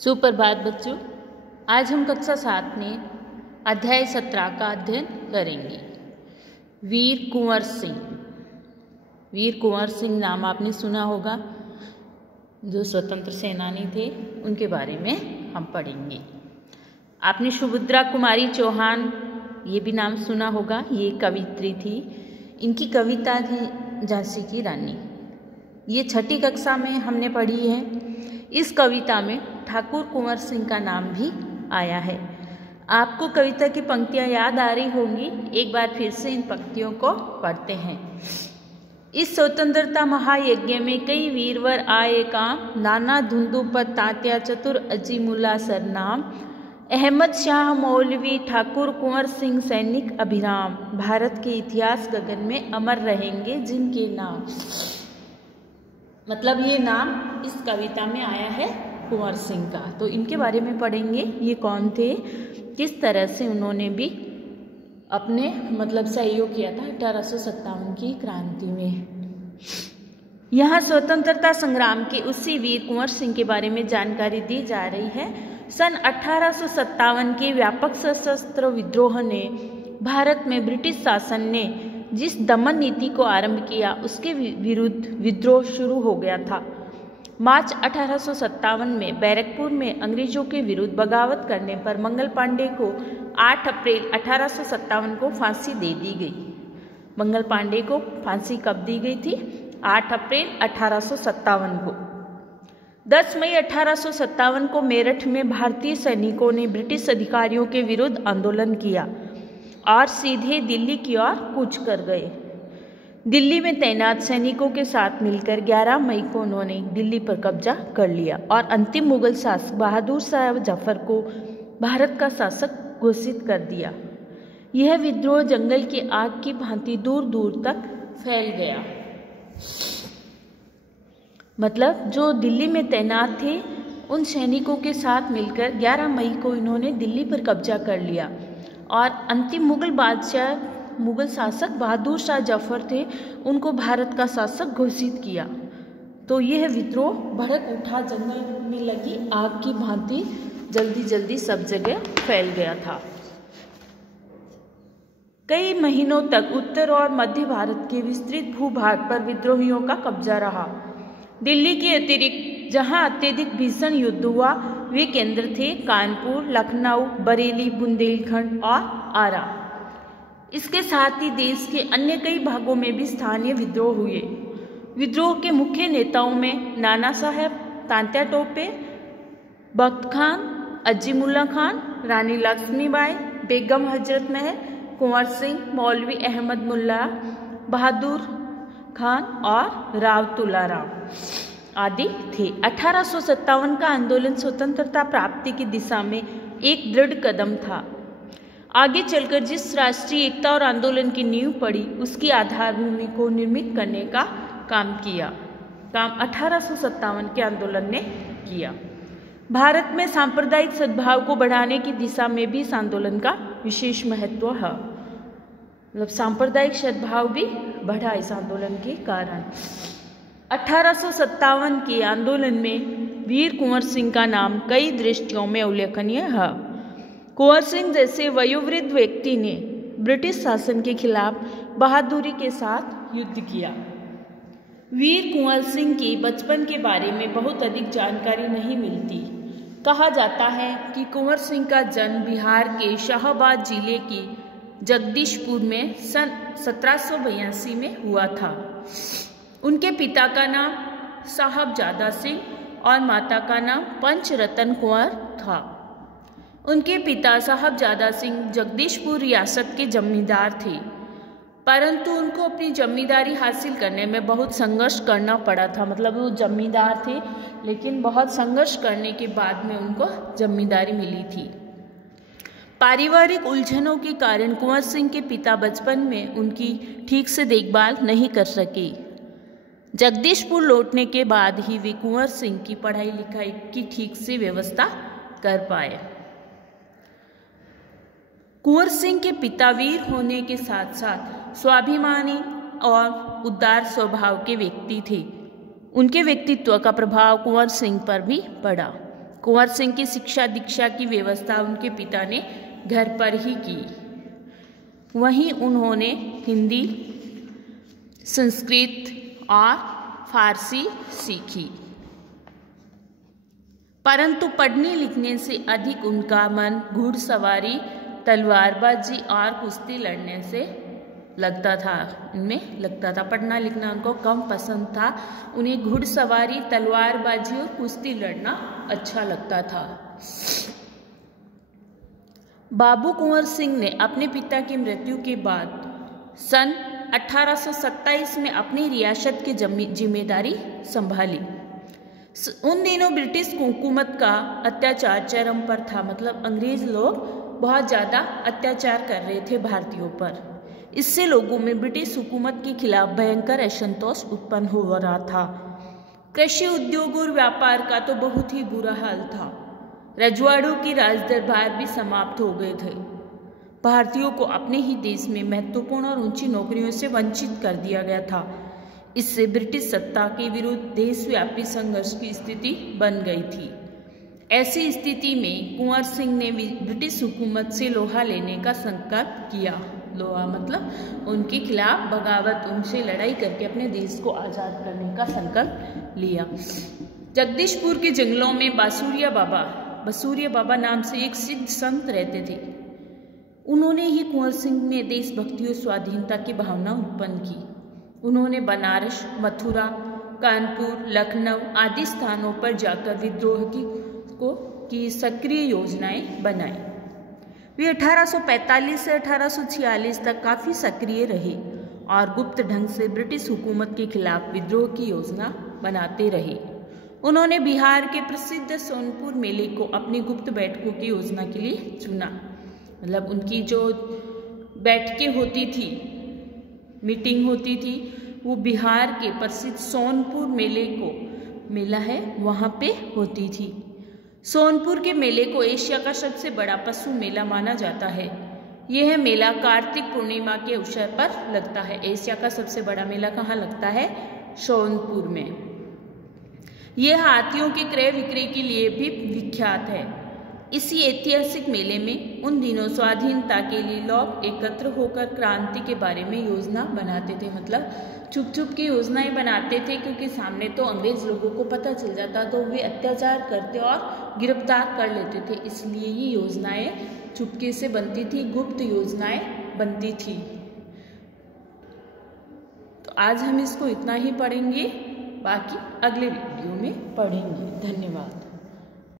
सुप्रभात बच्चों, आज हम कक्षा 7 में अध्याय 17 का अध्ययन करेंगे। वीर कुंवर सिंह। वीर कुंवर सिंह नाम आपने सुना होगा, जो स्वतंत्र सेनानी थे, उनके बारे में हम पढ़ेंगे। आपने सुभद्रा कुमारी चौहान ये भी नाम सुना होगा, ये कवित्री थी। इनकी कविता थी झांसी की रानी। ये छठी कक्षा में हमने पढ़ी है। इस कविता में ठाकुर कुंवर सिंह का नाम भी आया है। आपको कविता की पंक्तियां याद आ रही होंगी। एक बार फिर से इन पंक्तियों को पढ़ते हैं। इस स्वतंत्रता महायज्ञ में कई वीरवर आए काम, नाना धुंधुपत तात्या चतुर अजीमुल्ला सरनाम, अहमद शाह मौलवी ठाकुर कुंवर सिंह सैनिक अभिराम, भारत के इतिहास गगन में अमर रहेंगे जिनके नाम। मतलब ये नाम इस कविता में आया है कुंवर सिंह का। तो इनके बारे में पढ़ेंगे। ये कौन थे, किस तरह से उन्होंने भी अपने सहयोग किया था 1857 की क्रांति में। यहाँ स्वतंत्रता संग्राम के उसी वीर कुंवर सिंह के बारे में जानकारी दी जा रही है। सन 1857 के व्यापक सशस्त्र विद्रोह ने भारत में ब्रिटिश शासन ने जिस दमन नीति को आरंभ किया, उसके विरुद्ध विद्रोह शुरू हो गया था। मार्च 1857 में बैरकपुर में अंग्रेजों के विरुद्ध बगावत करने पर मंगल पांडे को 8 अप्रैल 1857 को फांसी दे दी गई। मंगल पांडे को फांसी कब दी गई थी? 8 अप्रैल 1857 को। 10 मई 1857 को मेरठ में भारतीय सैनिकों ने ब्रिटिश अधिकारियों के विरुद्ध आंदोलन किया और सीधे दिल्ली की ओर कूच कर गए। दिल्ली में तैनात सैनिकों के साथ मिलकर 11 मई को उन्होंने दिल्ली पर कब्जा कर लिया और अंतिम मुगल शासक बहादुर शाह जफर को भारत का शासक घोषित कर दिया। यह विद्रोह जंगल की आग की भांति दूर दूर तक फैल गया। मतलब जो दिल्ली में तैनात थे, उन सैनिकों के साथ मिलकर 11 मई को इन्होंने दिल्ली पर कब्जा कर लिया और अंतिम मुगल शासक बहादुर शाह जफर थे, उनको भारत का शासक घोषित किया। तो यह विद्रोह भड़क उठा, जंगल में लगी आग की भांति जल्दी जल्दी सब जगह फैल गया था। कई महीनों तक उत्तर और मध्य भारत के विस्तृत भूभाग पर विद्रोहियों का कब्जा रहा। दिल्ली के अतिरिक्त जहां अत्यधिक भीषण युद्ध हुआ, वे केंद्र थे कानपुर, लखनऊ, बरेली, बुंदेलखंड और आरा। इसके साथ ही देश के अन्य कई भागों में भी स्थानीय विद्रोह हुए। विद्रोह के मुख्य नेताओं में नाना साहब, तात्या टोपे, बख्त खान, अजीमुल्ला खान, रानी लक्ष्मीबाई, बेगम हजरत महल, कुंवर सिंह, मौलवी अहमद मुल्ला, बहादुर खान और राव तुलाराम आदि थे। 1857 का आंदोलन स्वतंत्रता प्राप्ति की दिशा में एक दृढ़ कदम था। आगे चलकर जिस राष्ट्रीय एकता और आंदोलन की नींव पड़ी, उसकी आधारभूमि को निर्मित करने का काम 1857 के आंदोलन ने किया। भारत में सांप्रदायिक सद्भाव को बढ़ाने की दिशा में भी इस आंदोलन का विशेष महत्व है। मतलब सांप्रदायिक सद्भाव भी बढ़ा इस आंदोलन के कारण। 1857 के आंदोलन में वीर कुंवर सिंह का नाम कई दृष्टियों में उल्लेखनीय है। कुंवर सिंह जैसे वयोवृद्ध व्यक्ति ने ब्रिटिश शासन के खिलाफ बहादुरी के साथ युद्ध किया। वीर कुंवर सिंह के बचपन के बारे में बहुत अधिक जानकारी नहीं मिलती। कहा जाता है कि कुंवर सिंह का जन्म बिहार के शाहाबाद जिले के जगदीशपुर में सन 1782 में हुआ था। उनके पिता का नाम साहबजादा सिंह और माता का नाम पंचरतन कुंवर था। उनके पिता साहबजादा सिंह जगदीशपुर रियासत के जमींदार थे, परंतु उनको अपनी जमींदारी हासिल करने में बहुत संघर्ष करना पड़ा था। मतलब वो जमींदार थे, लेकिन बहुत संघर्ष करने के बाद में उनको जमींदारी मिली थी। पारिवारिक उलझनों के कारण कुंवर सिंह के पिता बचपन में उनकी ठीक से देखभाल नहीं कर सके। जगदीशपुर लौटने के बाद ही वे कुंवर सिंह की पढ़ाई लिखाई की ठीक से व्यवस्था कर पाए। कुंवर सिंह के पिता वीर होने के साथ साथ स्वाभिमानी और उदार स्वभाव के व्यक्ति थे। उनके व्यक्तित्व का प्रभाव कुंवर सिंह पर भी पड़ा। कुंवर सिंह की शिक्षा दीक्षा की व्यवस्था उनके पिता ने घर पर ही की। वहीं उन्होंने हिंदी, संस्कृत और फारसी सीखी, परंतु पढ़ने लिखने से अधिक उनका मन घुड़सवारी, तलवारबाजी और कुश्ती लड़ने से लगता था। इनमें लगता था, पढ़ना लिखना उनको कम पसंद था। उन्हें घुड़सवारी, तलवारबाजी और कुश्ती लड़ना अच्छा लगता था। बाबू कुंवर सिंह ने अपने पिता की मृत्यु के बाद सन 1827 में अपनी रियासत की जिम्मेदारी संभाली। उन दिनों ब्रिटिश हुकूमत का अत्याचार चरम पर था, मतलब अंग्रेज लोग बहुत ज़्यादा अत्याचार कर रहे थे भारतीयों पर। इससे लोगों में ब्रिटिश हुकूमत के खिलाफ भयंकर असंतोष उत्पन्न हो रहा था। कृषि, उद्योग और व्यापार का तो बहुत ही बुरा हाल था। रजवाड़ों की राज दरबार भी समाप्त हो गए थे। भारतीयों को अपने ही देश में महत्वपूर्ण और ऊंची नौकरियों से वंचित कर दिया गया था। इससे ब्रिटिश सत्ता के विरुद्ध देशव्यापी संघर्ष की स्थिति बन गई थी। ऐसी स्थिति में कुंवर सिंह ने ब्रिटिश हुकूमत से लोहा लेने का संकल्प किया। लोहा मतलब उनके खिलाफ बगावत, उनसे लड़ाई करके अपने देश को आज़ाद करने का संकल्प लिया। जगदीशपुर के जंगलों में बसूरिया बाबा नाम से एक सिद्ध संत रहते थे। उन्होंने ही कुंवर सिंह में देशभक्ति और स्वाधीनता की भावना उत्पन्न की। उन्होंने बनारस, मथुरा, कानपुर, लखनऊ आदि स्थानों पर जाकर विद्रोह की सक्रिय योजनाएं बनाई। वे 1845 से 1846 तक काफ़ी सक्रिय रहे और गुप्त ढंग से ब्रिटिश हुकूमत के खिलाफ विद्रोह की योजना बनाते रहे। उन्होंने बिहार के प्रसिद्ध सोनपुर मेले को अपनी गुप्त बैठकों की योजना के लिए चुना। मतलब उनकी जो बैठकें होती थी, मीटिंग होती थी, वो बिहार के प्रसिद्ध सोनपुर मेला है वहाँ पे होती थी। सोनपुर के मेले को एशिया का सबसे बड़ा पशु मेला माना जाता है। यह मेला कार्तिक पूर्णिमा के अवसर पर लगता है। एशिया का सबसे बड़ा मेला कहाँ लगता है? सोनपुर में। यह हाथियों के क्रय विक्रय के लिए भी विख्यात है। इसी ऐतिहासिक मेले में उन दिनों स्वाधीनता के लिए लोग एकत्र होकर क्रांति के बारे में योजना बनाते थे। मतलब छुप छुप की योजनाएं बनाते थे, क्योंकि सामने तो अंग्रेज लोगों को पता चल जाता तो वे अत्याचार करते और गिरफ्तार कर लेते थे। इसलिए ये योजनाएं चुपके से बनती थी, गुप्त योजनाएं बनती थी। तो आज हम इसको इतना ही पढ़ेंगे, बाकी अगले वीडियो में पढ़ेंगे। धन्यवाद।